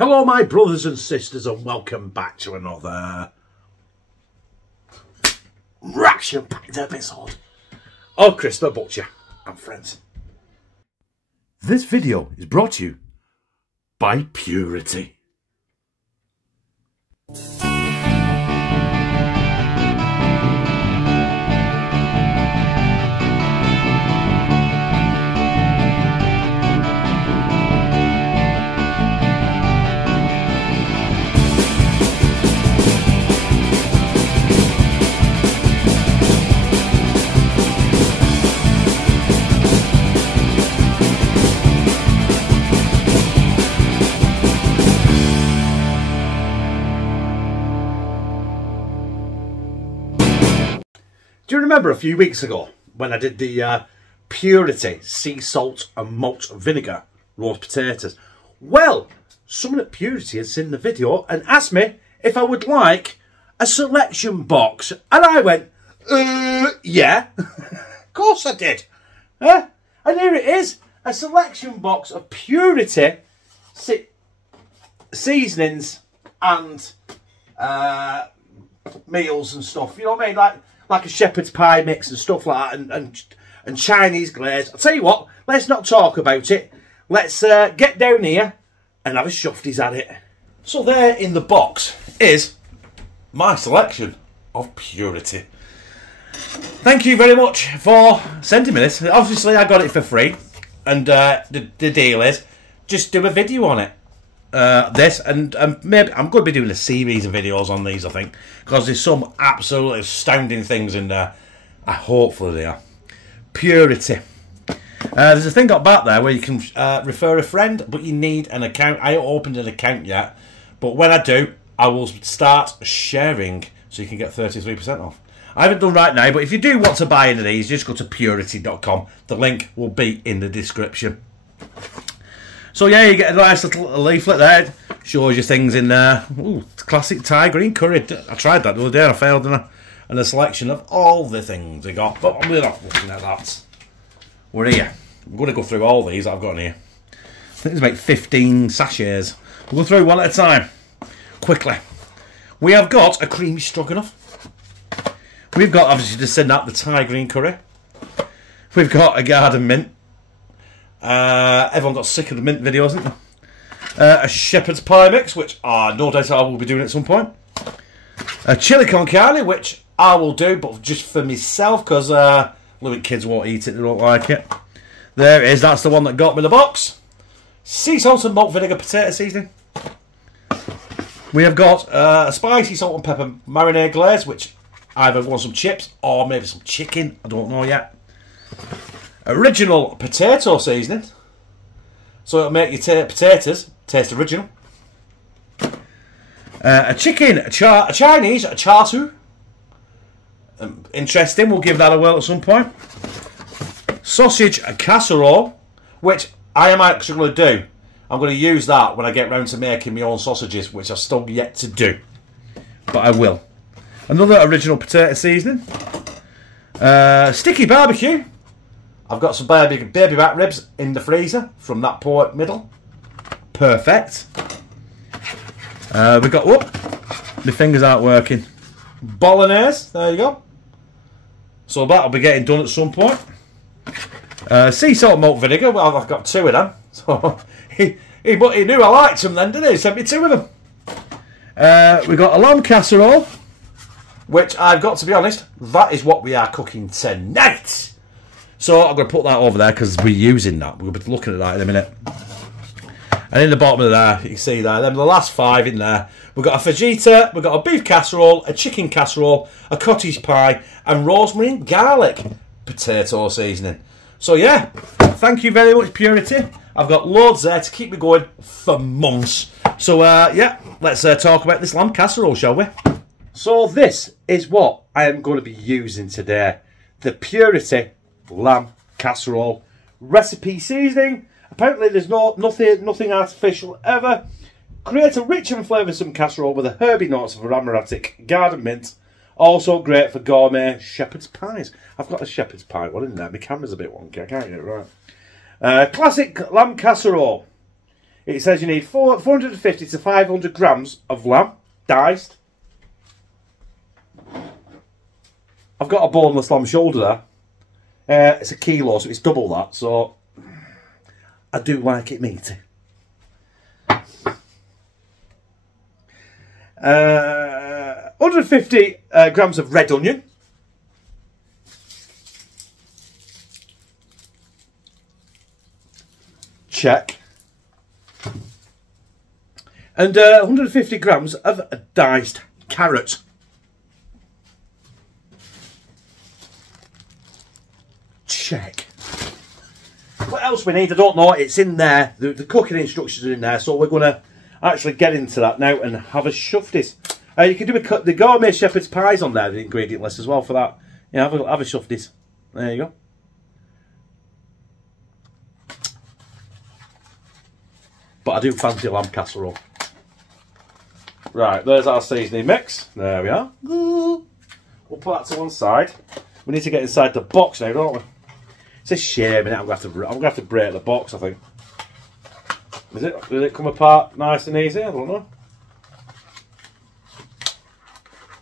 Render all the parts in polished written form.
Hello my brothers and sisters and welcome back to another reaction-packed episode of Chris the Butcher and Friends. This video is brought to you by Purèety. Do you remember a few weeks ago when I did the Purèety sea salt and malt vinegar roast potatoes? Well, someone at Purèety had seen the video and asked me if I would like a selection box. And I went, yeah, of course I did. And here it is, a selection box of Purèety seasonings and meals and stuff. You know what I mean? Like a shepherd's pie mix and stuff like that, and Chinese glaze. I'll tell you what, let's not talk about it. Let's get down here and have a shufties at it. So there in the box is my selection of Purèety. Thank you very much for sending me this. Obviously I got it for free, and the deal is just do a video on it. This and maybe I'm going to be doing a series of videos on these, I think, because there's some absolutely astounding things in there. Hopefully they are. Purèety. There's a thing up back there where you can refer a friend, but you need an account. I haven't opened an account yet, but when I do, I will start sharing so you can get 33% off. I haven't done right now, but if you do want to buy any of these, just go to purèety.com. The link will be in the description. So yeah, you get a nice little leaflet there. Shows you things in there. Ooh, classic Thai green curry. I tried that the other day and I failed, didn't I? And a selection of all the things we got. But we're not looking at that. We're here. I'm going to go through all these that I've got in here. I think there's about 15 sachets. We'll go through one at a time. Quickly. We have got a creamy stroganoff. We've got, obviously, just said that, the Thai green curry. We've got a garden mint. Everyone got sick of the mint videos, isn't they? A shepherd's pie mix, which no doubt I will be doing at some point. A chili con carne, which I will do, but just for myself, because little kids won't eat it, they don't like it. There it is, that's the one that got me the box. Sea salt and malt vinegar potato seasoning. We have got a spicy salt and pepper marinade glaze, which either want some chips or maybe some chicken, I don't know yet. Original potato seasoning, so it'll make your potatoes taste original. A Chinese char siu. Interesting, we'll give that a whirl at some point. Sausage casserole, which I am actually going to do. I'm going to use that when I get round to making my own sausages, which I've still yet to do, but I will. Another original potato seasoning. Sticky barbecue. I've got some baby back ribs in the freezer from that pork middle. Perfect. We've got, whoop, my fingers aren't working. Bolognese, there you go. So that'll be getting done at some point. Sea salt malt vinegar, well I've got 2 of them. So he knew I liked them then, didn't he? He sent me 2 of them. We've got a lamb casserole, which I've got to be honest, that is what we are cooking tonight. So I'm going to put that over there because we're using that. We'll be looking at that in a minute. And in the bottom of there, you can see there, them the last 5 in there. We've got a fajita, we've got a beef casserole, a chicken casserole, a cottage pie, and rosemary and garlic potato seasoning. So yeah, thank you very much, Purèety. I've got loads there to keep me going for months. So yeah, let's talk about this lamb casserole, shall we? So this is what I am going to be using today. The Purèety lamb casserole recipe seasoning. Apparently there's nothing artificial ever. Create a rich and flavoursome casserole with the herby notes of aromatic garden mint. Also great for gourmet shepherd's pies. I've got a shepherd's pie one in there. My camera's a bit wonky, I can't get it right. Classic lamb casserole. It says you need 450 to 500 grams of lamb, diced. I've got a boneless lamb shoulder there. It's a kilo, so it's double that. So I do like it meaty. 150 grams of red onion. Check. And 150 grams of diced carrot. Check. What else we need? I don't know. It's in there. The cooking instructions are in there. So we're going to actually get into that now and have a shufties. You can do the gourmet shepherd's pies on there, the ingredient list as well for that. Yeah, have a shufties. There you go. But I do fancy lamb casserole. Right, there's our seasoning mix. There we are. We'll put that to one side. We need to get inside the box now, don't we? It's a shame, innit? I'm gonna have to break the box, I think. Will it come apart nice and easy? I don't know.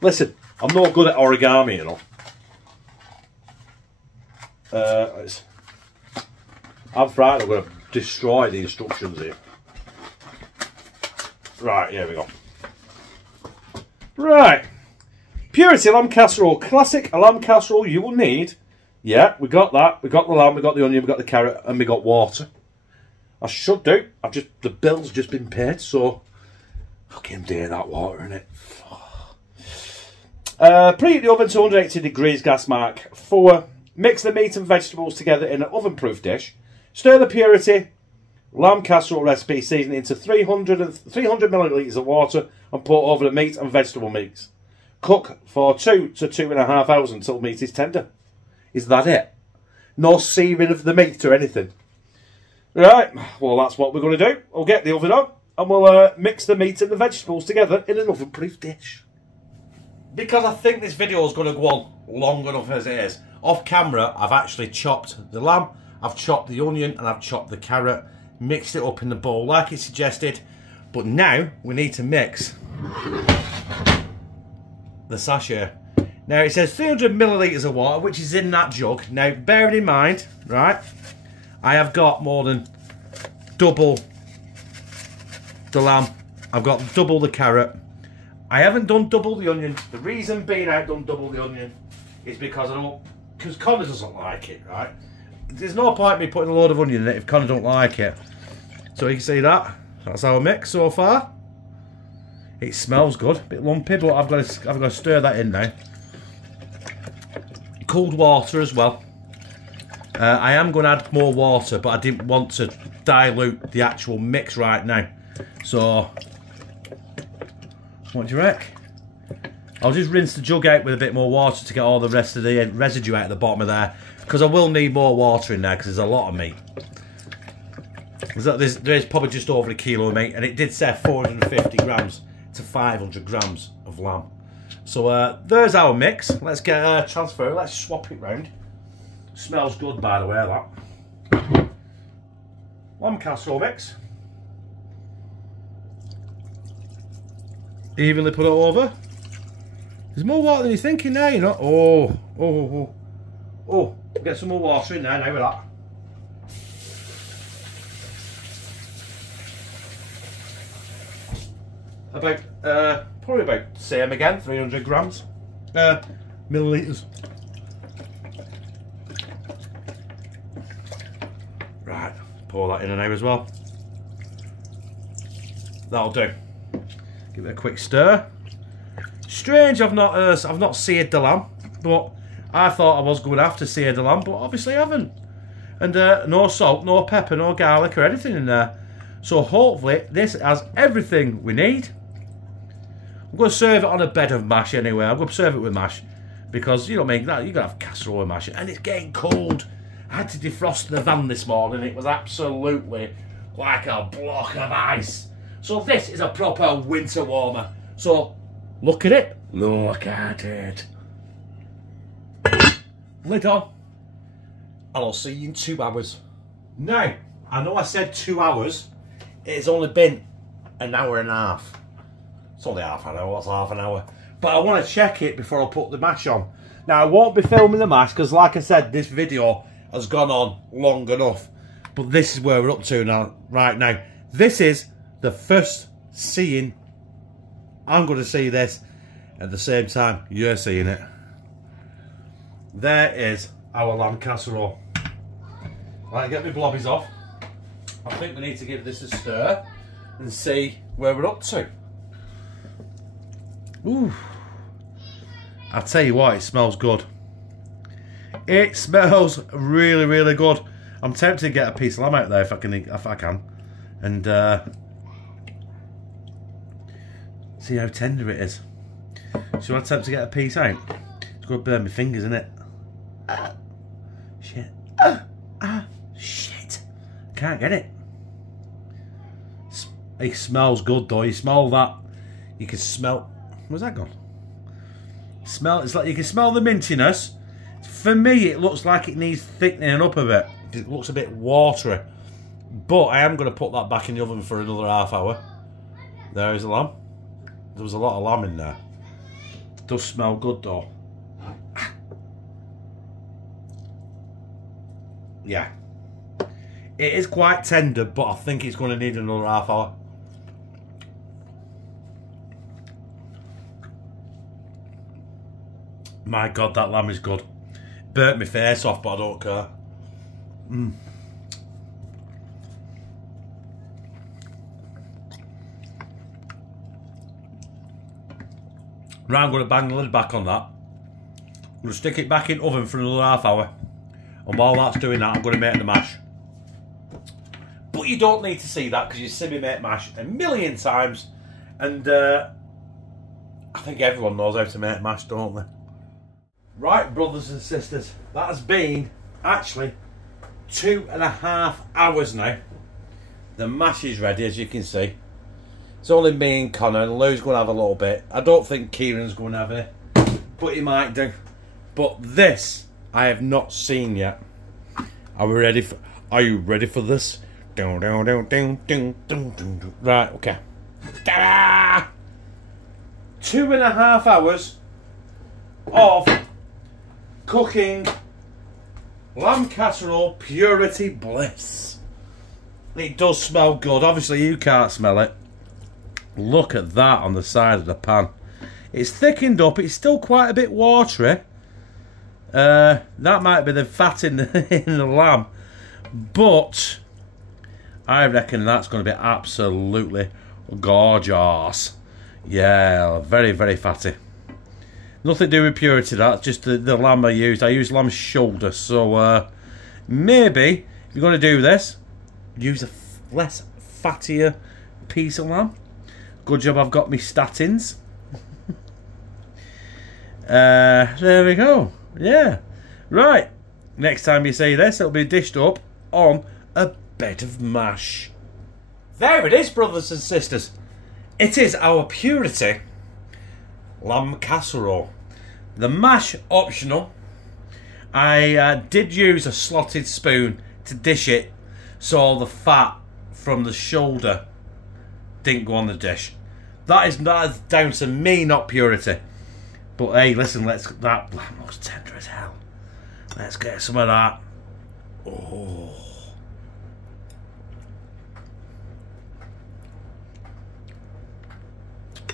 Listen, I'm not good at origami, you know. I'm frightened I'm going to destroy the instructions here. Right, here we go. Right. Purèety lamb casserole. Classic lamb casserole you will need. Yeah, we got that. We got the lamb, we got the onion, we got the carrot, and we got water. I should do. The bill's just been paid, so fucking dear that water, innit? Preheat the oven to 180 degrees gas mark. 4. Mix the meat and vegetables together in an oven-proof dish. Stir the Purèety lamb casserole recipe seasoning into 300 millilitres of water and pour over the meat and vegetable mix. Cook for 2 to 2.5 hours until meat is tender. Is that it? No searing of the meat or anything. Right, well that's what we're going to do. We'll get the oven on and we'll mix the meat and the vegetables together in an oven-proof dish. Because I think this video is going to go on long enough as it is, off camera I've actually chopped the lamb, I've chopped the onion and I've chopped the carrot, mixed it up in the bowl like it suggested. But now we need to mix the sachet. Now it says 300 millilitres of water, which is in that jug. Now bearing in mind, right, I have got more than double the lamb, I've got double the carrot. I haven't done double the onion. The reason being I haven't done double the onion is because Connor doesn't like it, right? There's no point in me putting a load of onion in it if Connor don't like it. So you can see that. That's our mix so far. It smells good, a bit lumpy, but I've got to stir that in now. Cold water as well. I am going to add more water, but I didn't want to dilute the actual mix right now. So what do you reckon? I'll just rinse the jug out with a bit more water to get all the rest of the residue out of the bottom of there, because I will need more water in there because there's a lot of meat. There's probably just over a kilo of meat, and it did say 450 grams to 500 grams of lamb. So there's our mix. Let's get transfer. Let's swap it round. Smells good, by the way, that lamb casserole mix. Evenly put it over. There's more water than you're thinking there, you know. Oh, get some more water in there now with that. Probably about same again, 300 grams, millilitres. Right, pour that in now as well. That'll do. Give it a quick stir. Strange, I've not seared the lamb, but I thought I was going to have to sear the lamb, but obviously I haven't. And no salt, no pepper, no garlic or anything in there. So hopefully this has everything we need. I'm going to serve it on a bed of mash anyway. I'm going to serve it with mash because you know what I mean. You're going to have casserole with mash, and it's getting cold. I had to defrost the van this morning. It was absolutely like a block of ice. So this is a proper winter warmer. So look at it. Look at it. Lid on. And I'll see you in 2 hours. Now, I know I said 2 hours. It's only been an hour and a half. It's only half an hour, what's half an hour? But I want to check it before I put the mash on. Now, I won't be filming the mash because, like I said, this video has gone on long enough. But this is where we're up to now, right now. This is the first seeing. I'm going to see this at the same time you're seeing it. There is our lamb casserole. Right, get my blobbies off. I think we need to give this a stir and see where we're up to. Ooh. I'll tell you what, it smells good. It smells really, really good. I'm tempted to get a piece of lamb out there if I can. And see how tender it is. So I attempt to get a piece out. It's going to burn my fingers, isn't it? Shit. Shit. Can't get it. It smells good though. You smell that. You can smell. Where's that gone? Smell. It's like you can smell the mintiness. For me, it looks like it needs thickening up a bit. It looks a bit watery. But I am going to put that back in the oven for another half hour. There is the lamb. There was a lot of lamb in there. It does smell good though. Yeah. It is quite tender, but I think it's going to need another half hour. My God, that lamb is good. Burnt my face off, but I don't care. Right, I'm going to bang the lid back on that. I'm going to stick it back in oven for another half hour. And while that's doing that, I'm going to make the mash. But you don't need to see that because you've seen me make mash a million times. And I think everyone knows how to make mash, don't they? Right, brothers and sisters, that has been actually 2.5 hours now. The mash is ready, as you can see. It's only me and Connor, and Lou's going to have a little bit. I don't think Kieran's going to have it, but he might do. But this, I have not seen yet. Are we ready for? Are you ready for this? Right, okay. Ta-da! 2.5 hours of cooking lamb casserole Purèety bliss. It does smell good. Obviously you can't smell it. Look at that on the side of the pan. It's thickened up. It's still quite a bit watery. That might be the fat in the lamb, but I reckon that's going to be absolutely gorgeous. Yeah, very, very fatty. Nothing to do with Purèety, that's just the lamb I used. I used lamb shoulder, so maybe if you're going to do this, use a less fattier piece of lamb. Good job I've got my statins. There we go. Yeah. Right. Next time you see this, it'll be dished up on a bed of mash. There it is, brothers and sisters. It is our Purèety lamb casserole. The mash optional. I did use a slotted spoon to dish it, so the fat from the shoulder didn't go on the dish. That is down to me, not Purèety. But hey, listen, that lamb looks tender as hell. Let's get some of that. Oh.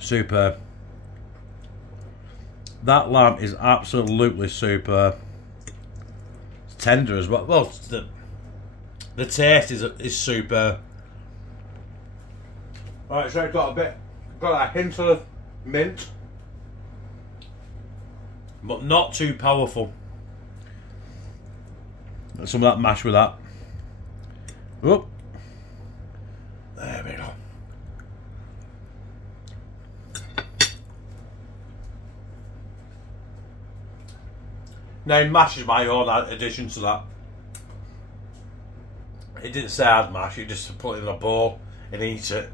Superb. That lamb is absolutely superb. It's tender as well. Well, the taste is superb. Right, so I've got a hint of mint, but not too powerful. Some of that mash with that. Whoop. There we go. Now mash is my own addition to that. It didn't say I had mash, you just put it in a bowl and eat it.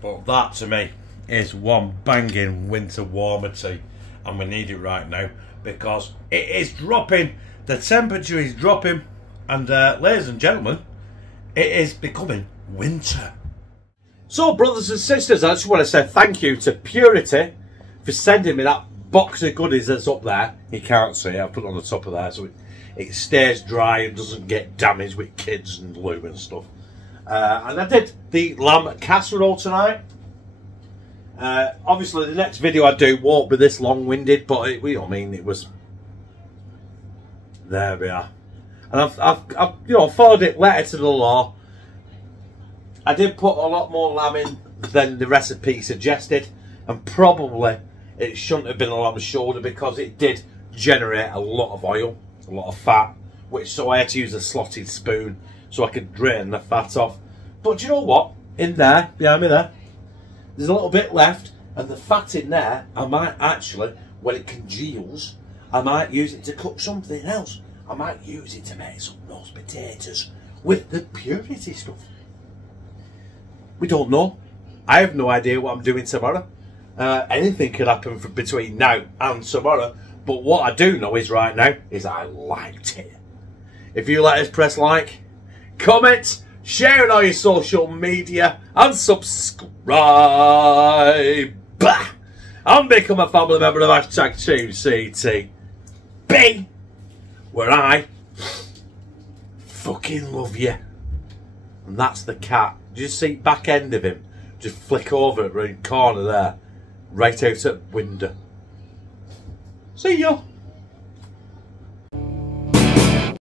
But that to me is one banging winter warmer tea, and we need it right now because it is dropping. The temperature is dropping, and ladies and gentlemen, it is becoming winter. So, brothers and sisters, I just want to say thank you to Purèety for sending me that box of goodies that's up there. You can't see it, I've put it on the top of there so it stays dry and doesn't get damaged with kids and loo and stuff. And I did the lamb casserole tonight. Obviously the next video I do won't be this long-winded, but it, you know what I mean, it was... There we are. And I've you know, followed it letter to the law. I did put a lot more lamb in than the recipe suggested, and probably it shouldn't have been a lamb shoulder because it did generate a lot of oil, a lot of fat, which so I had to use a slotted spoon so I could drain the fat off. But do you know what? In there, behind me there, there's a little bit left, and the fat in there, I might actually, when it congeals, I might use it to cook something else. I might use it to make some roast potatoes with the Purèety stuff. We don't know. I have no idea what I'm doing tomorrow. Anything could happen between now and tomorrow. But what I do know is right now is I liked it. If you like this, press like, comment, share it on your social media, and subscribe. And become a family member of #TeamCTB, where I fucking love you. And that's the cat. Do you see back end of him? Just flick over at the corner there, right out at the window. See ya.